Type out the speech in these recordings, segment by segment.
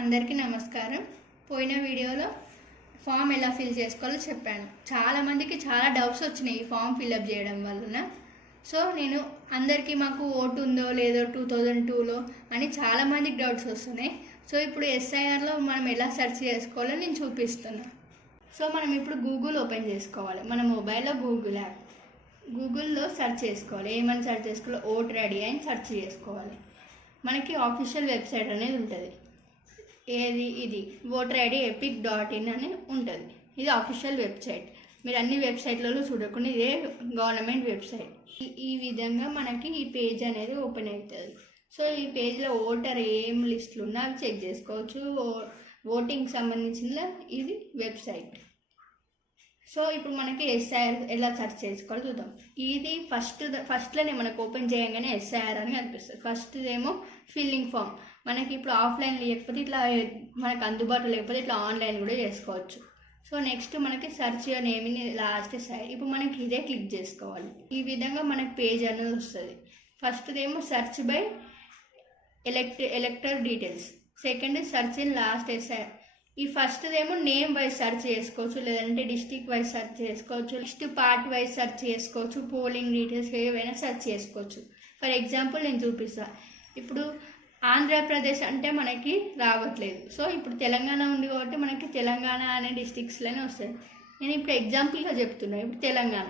అందరికీ నమస్కారం. పోయిన వీడియోలో ఫామ్ ఎలా ఫిల్ చేసుకోవాలో చెప్పాను. చాలామందికి చాలా డౌట్స్ వచ్చినాయి ఈ ఫామ్ ఫిల్అప్ చేయడం వలన. సో నేను అందరికీ మాకు ఓటు ఉందో లేదో 2002లో అని చాలామందికి డౌట్స్ వస్తున్నాయి. సో ఇప్పుడు ఎస్ఐఆర్లో మనం ఎలా సెర్చ్ చేసుకోవాలో నేను చూపిస్తున్నా. సో మనం ఇప్పుడు గూగుల్ ఓపెన్ చేసుకోవాలి. మన మొబైల్లో గూగుల్ యాప్, గూగుల్లో సెర్చ్ చేసుకోవాలి. ఏమని సెర్చ్ చేసుకోవాలి? ఓటర్ ఐడి అని సెర్చ్ చేసుకోవాలి. మనకి ఆఫీషియల్ వెబ్సైట్ అనేది ఉంటుంది. ఇది ఓటర్ ఐడి epic.in అని ఉంటుంది. ఇది ఆఫీషియల్ వెబ్సైట్. మీరు అన్ని వెబ్సైట్లలో చూడకుండా ఇదే గవర్నమెంట్ వెబ్సైట్. ఈ విధంగా మనకి ఈ పేజ్ అనేది ఓపెన్ అవుతుంది. సో ఈ పేజ్లో ఓటర్ ఏం లిస్టులు ఉన్నా అవి చెక్ చేసుకోవచ్చు. ఓటింగ్ సంబంధించిన ఇది వెబ్సైట్. సో ఇప్పుడు మనకి ఎస్ఐఆర్ ఎలా సెర్చ్ చేసుకోవాలో చూద్దాం. ఇది ఫస్ట్లోనే మనకు ఓపెన్ చేయగానే ఎస్ఐఆర్ అని కనిపిస్తుంది. ఫస్ట్ ఏమో ఫిల్లింగ్ ఫామ్. మనకి ఇప్పుడు ఆఫ్లైన్ లేకపోతే ఇట్లా మనకు అందుబాటులో లేకపోతే ఇట్లా ఆన్లైన్ కూడా చేసుకోవచ్చు. సో నెక్స్ట్ మనకి search your name in last side. ఇప్పుడు మనకి ఇదే క్లిక్ చేసుకోవాలి. ఈ విధంగా మనకి పేజ్ అనేది వస్తుంది. ఫస్ట్ ఏమో search by ఎలక్టర్ details, second search in last SIR. ఈ ఫస్ట్ ఏమో నేమ్ వైజ్ సెర్చ్ చేసుకోవచ్చు, లేదంటే డిస్ట్రిక్ట్ వైజ్ సెర్చ్ చేసుకోవచ్చు, లిస్ట్ పార్ట్ వైజ్ సెర్చ్ చేసుకోవచ్చు, పోలింగ్ డీటెయిల్స్ ఏవైనా సెర్చ్ చేసుకోవచ్చు. ఫర్ ఎగ్జాంపుల్ నేను చూపిస్తాను. ఇప్పుడు ఆంధ్రప్రదేశ్ అంటే మనకి రావట్లేదు. సో ఇప్పుడు తెలంగాణ ఉంది కాబట్టి మనకి తెలంగాణ అనే డిస్ట్రిక్ట్స్లోనే వస్తాయి. నేను ఇప్పుడు ఎగ్జాంపుల్గా చెప్తున్నాను. ఇప్పుడు తెలంగాణ,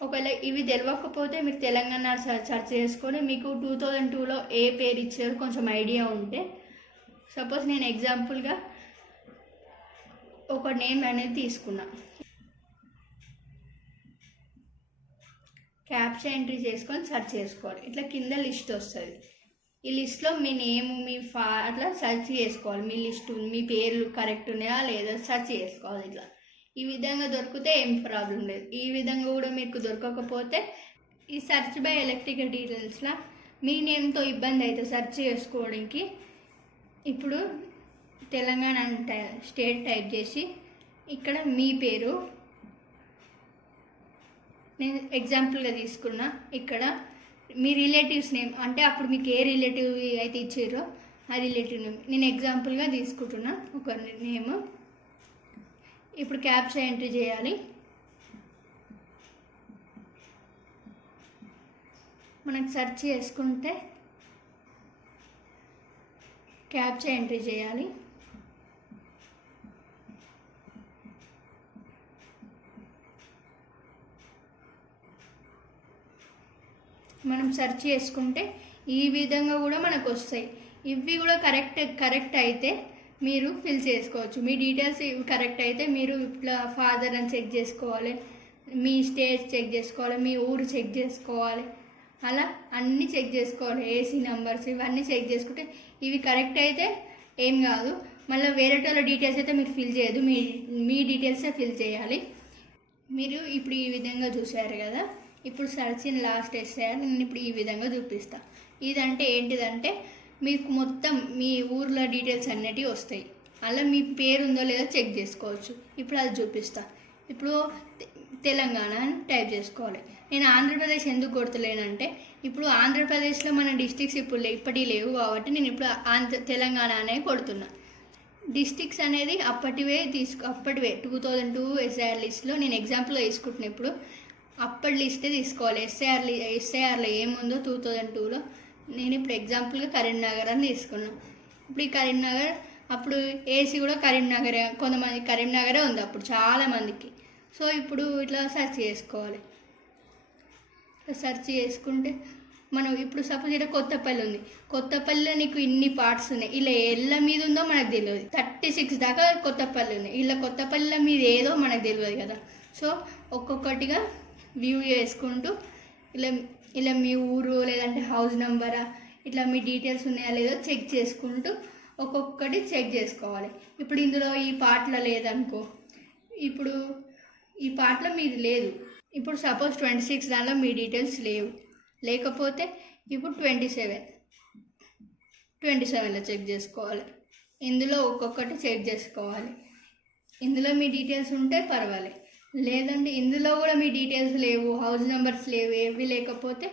ఒకవేళ ఇవి తెలియకపోతే మీరు తెలంగాణ సెర్చ్ చేసుకొని మీకు 2002లో ఏ పేరు ఇచ్చారో కొంచెం ఐడియా ఉంటే, సపోజ్ నేను ఎగ్జాంపుల్గా ఒక నేమ్ అనేది తీసుకున్నా, క్యాప్చా ఎంట్రీ చేసుకొని సెర్చ్ చేసుకోవాలి. ఇట్లా కింద లిస్ట్ వస్తుంది. ఈ లిస్ట్లో మీ నేమ్ మీ అట్లా సెర్చ్ చేసుకోవాలి. మీ లిస్టు మీ పేర్లు కరెక్ట్ ఉన్నాయా లేదా సెర్చ్ చేసుకోవాలి. ఇట్లా ఈ విధంగా దొరికితే ఏం ప్రాబ్లం లేదు. ఈ విధంగా కూడా మీకు దొరకకపోతే ఈ సెర్చ్ బై ఎలక్ట్రికల్ డీటెయిల్స్లో మీ నేమ్తో ఇబ్బంది అయితే సెర్చ్ చేసుకోవడానికి ఇప్పుడు తెలంగాణ అంటే స్టేట్ టైప్ చేసి ఇక్కడ మీ పేరు నేను ఎగ్జాంపుల్గా తీసుకున్నా. ఇక్కడ మీ రిలేటివ్స్ నేమ్, అంటే అప్పుడు మీకు ఏ రిలేటివ్ అయితే ఇచ్చారో ఆ రిలేటివ్ నేమ్ నేను ఎగ్జాంపుల్గా తీసుకుంటున్నా. ఒక నేమ్ ఇప్పుడు క్యాప్చా ఎంట్రీ చేయాలి. మనకు సెర్చ్ చేసుకుంటే క్యాప్చా ఎంట్రీ చేయాలి. మనం సెర్చ్ చేసుకుంటే ఈ విధంగా కూడా మనకు వస్తాయి. ఇవి కూడా కరెక్ట్ అయితే మీరు ఫిల్ చేసుకోవచ్చు. మీ డీటెయిల్స్ కరెక్ట్ అయితే మీరు ఇట్లా ఫాదర్ అని చెక్ చేసుకోవాలి, మీ స్టేట్ చెక్ చేసుకోవాలి, మీ ఊరు చెక్ చేసుకోవాలి. అలా అన్నీ చెక్ చేసుకోవాలి. ఏసీ నెంబర్స్ ఇవన్నీ చెక్ చేసుకుంటే ఇవి కరెక్ట్ అయితే ఏం కాదు. మళ్ళీ వేరే వాళ్ళ డీటెయిల్స్ అయితే మీరు ఫిల్ చేయదు, మీ డీటెయిల్సే ఫిల్ చేయాలి. మీరు ఇప్పుడు ఈ విధంగా చూసారు కదా. ఇప్పుడు సెర్చ్ ఇన్ లాస్ట్ ఎస్ఐఆర్ నేను ఇప్పుడు ఈ విధంగా చూపిస్తాను. ఇదంటే ఏంటిదంటే మీకు మొత్తం మీ ఊర్లో డీటెయిల్స్ అన్నిటివి వస్తాయి. అలా మీ పేరు ఉందో లేదో చెక్ చేసుకోవచ్చు. ఇప్పుడు అది చూపిస్తాను. ఇప్పుడు తెలంగాణ అని టైప్ చేసుకోవాలి. నేను ఆంధ్రప్రదేశ్ ఎందుకు కొడతలేనంటే ఇప్పుడు ఆంధ్రప్రదేశ్లో మన డిస్ట్రిక్ట్స్ ఇప్పటివి లేవు కాబట్టి నేను ఇప్పుడు తెలంగాణ అనే కొడుతున్నా. డిస్ట్రిక్ట్స్ అనేది అప్పటివే 2002 ఎస్ఐఆర్ లిస్ట్లో నేను ఎగ్జాంపుల్గా తీసుకుంటున్నా. ఇప్పుడు అప్పటి లిస్టే తీసుకోవాలి. ఎస్ఐఆర్లో ఏముందో 2002లో నేను ఇప్పుడు ఎగ్జాంపుల్గా కరీంనగర్ అని తీసుకున్నాను. ఇప్పుడు ఈ కరీంనగర్ అప్పుడు ఏసీ కూడా కరీంనగరే, కొంతమంది కరీంనగరే ఉంది అప్పుడు చాలామందికి. సో ఇప్పుడు ఇట్లా సెర్చ్ చేసుకోవాలి. సెర్చ్ చేసుకుంటే మనం ఇప్పుడు సపోజ్ ఇక్కడ కొత్తపల్లి ఉంది. కొత్తపల్లిలో నీకు ఇన్ని పార్ట్స్ ఉన్నాయి. ఇలా ఎల్ల మీద ఉందో మనకు తెలియదు. 36 దాకా కొత్తపల్లి ఉన్నాయి. ఇలా కొత్తపల్లిలో మీద ఏదో మనకు తెలియదు కదా. సో ఒక్కొక్కటిగా వ్యూ చేసుకుంటూ ఇలా మీ ఊరు లేదంటే హౌస్ నెంబరా ఇట్లా మీ డీటెయిల్స్ ఉన్నాయా లేదో చెక్ చేసుకుంటూ ఒక్కొక్కటి చెక్ చేసుకోవాలి. ఇప్పుడు ఇందులో ఈ పార్ట్లో లేదనుకో, ఇప్పుడు ఈ పార్ట్లో మీది లేదు. ఇప్పుడు సపోజ్ 26 దానిలో మీ డీటెయిల్స్ లేకపోతే ఇప్పుడు 27లో చెక్ చేసుకోవాలి. ఇందులో ఒక్కొక్కటి చెక్ చేసుకోవాలి. ఇందులో మీ డీటెయిల్స్ ఉంటే పర్వాలేదు, లేదంటే ఇందులో కూడా మీ డీటెయిల్స్ లేవు, హౌస్ నెంబర్స్ లేవు, ఏవి లేకపోతే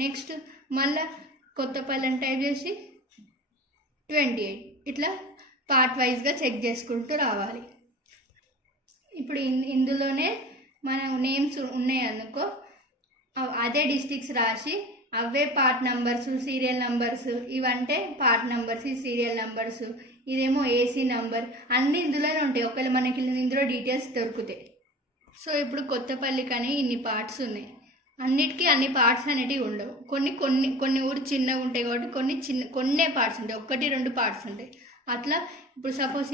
నెక్స్ట్ మళ్ళీ కొత్తపల్లి అని టైప్ చేసి 28 ఇట్లా పార్ట్ వైజ్గా చెక్ చేసుకుంటూ రావాలి. ఇప్పుడు ఇందులోనే మన నేమ్స్ ఉన్నాయి అనుకో, అదే డిస్ట్రిక్ట్స్ రాసి అవే పార్ట్ నంబర్స్, సీరియల్ నంబర్స్, ఇవంటే పార్ట్ నంబర్స్, ఈ సీరియల్ నంబర్స్, ఇదేమో ఏసీ నంబర్, అన్నీ ఇందులోనే ఉంటాయి. ఒకవేళ మనకి ఇందులో డీటెయిల్స్ దొరుకుతాయి. సో ఇప్పుడు కొత్తపల్లికి అని ఇన్ని పార్ట్స్ ఉన్నాయి. అన్నిటికీ అన్ని పార్ట్స్ అనేటివి ఉండవు. కొన్ని ఊరు చిన్నగా ఉంటాయి కాబట్టి కొన్నే పార్ట్స్ ఉంటాయి, 1-2 పార్ట్స్ ఉంటాయి. అట్లా ఇప్పుడు సపోజ్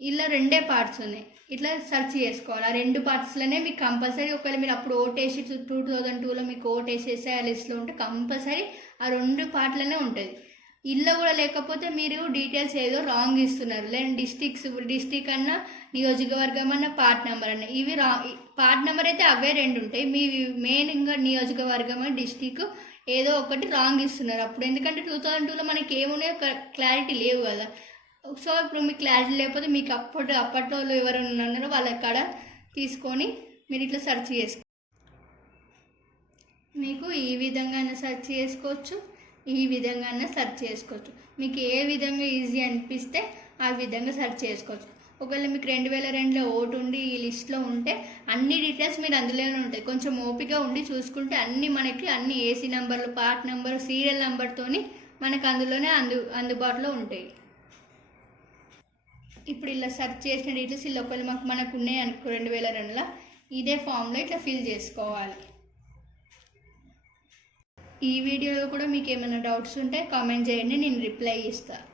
ఇలా 2 పార్ట్స్ ఉన్నాయి, ఇట్లా సెర్చ్ చేసుకోవాలి. ఆ 2 పార్ట్స్లోనే మీకు కంపల్సరీ, ఒకవేళ మీరు అప్పుడు ఓటేసి 2002లో మీకు ఓటేసేసి ఆ లిస్ట్లో ఉంటే కంపల్సరీ ఆ 2 పార్ట్లనే ఉంటుంది. ఇల్లు కూడా లేకపోతే మీరు డీటెయిల్స్ ఏదో రాంగ్ ఇస్తున్నారు. లేదంటే డిస్టిక్ అన్నా, నియోజకవర్గం అన్న, పార్ట్ నెంబర్ అన్న, ఇవి పార్ట్ నెంబర్ అయితే అవే 2 ఉంటాయి. మీ మెయిన్గా నియోజకవర్గం డిస్టిక్ ఏదో ఒకటి రాంగ్ ఇస్తున్నారు అప్పుడు. ఎందుకంటే 2002లో మనకి ఏమున్నాయో క్లారిటీ లేవు కదా. సో ఇప్పుడు మీకు క్లారిటీ లేకపోతే మీకు అప్పట్లో ఎవరైనా ఉన్నారో వాళ్ళ కాడ తీసుకొని మీరు ఇట్లా సెర్చ్ చేసుకో. మీకు ఈ విధంగా సెర్చ్ చేసుకోవచ్చు, ఈ విధంగా సెర్చ్ చేసుకోవచ్చు. మీకు ఏ విధంగా ఈజీ అనిపిస్తే ఆ విధంగా సెర్చ్ చేసుకోవచ్చు. ఒకవేళ మీకు 2002లో ఓటు ఉండి ఈ లిస్ట్లో ఉంటే అన్ని డీటెయిల్స్ మీరు అందులోనే ఉంటాయి. కొంచెం ఓపిక ఉండి చూసుకుంటే అన్ని ఏసీ నెంబర్లు, పార్ట్ నెంబర్, సీరియల్ నెంబర్తోని మనకు అందులోనే అందుబాటులో ఉంటాయి. ఇప్పుడు ఇలా సెర్చ్ చేసిన డీటెయిల్స్ ఇలా ఒకవేళ మనకు ఉన్నాయి అనుకో 2002లో, ఇదే ఫామ్లో ఇట్లా ఫిల్ చేసుకోవాలి. ఈ వీడియోలో కూడా మీకు ఏమైనా డౌట్స్ ఉంటే కామెంట్ చేయండి, నేను రిప్లై ఇస్తాను.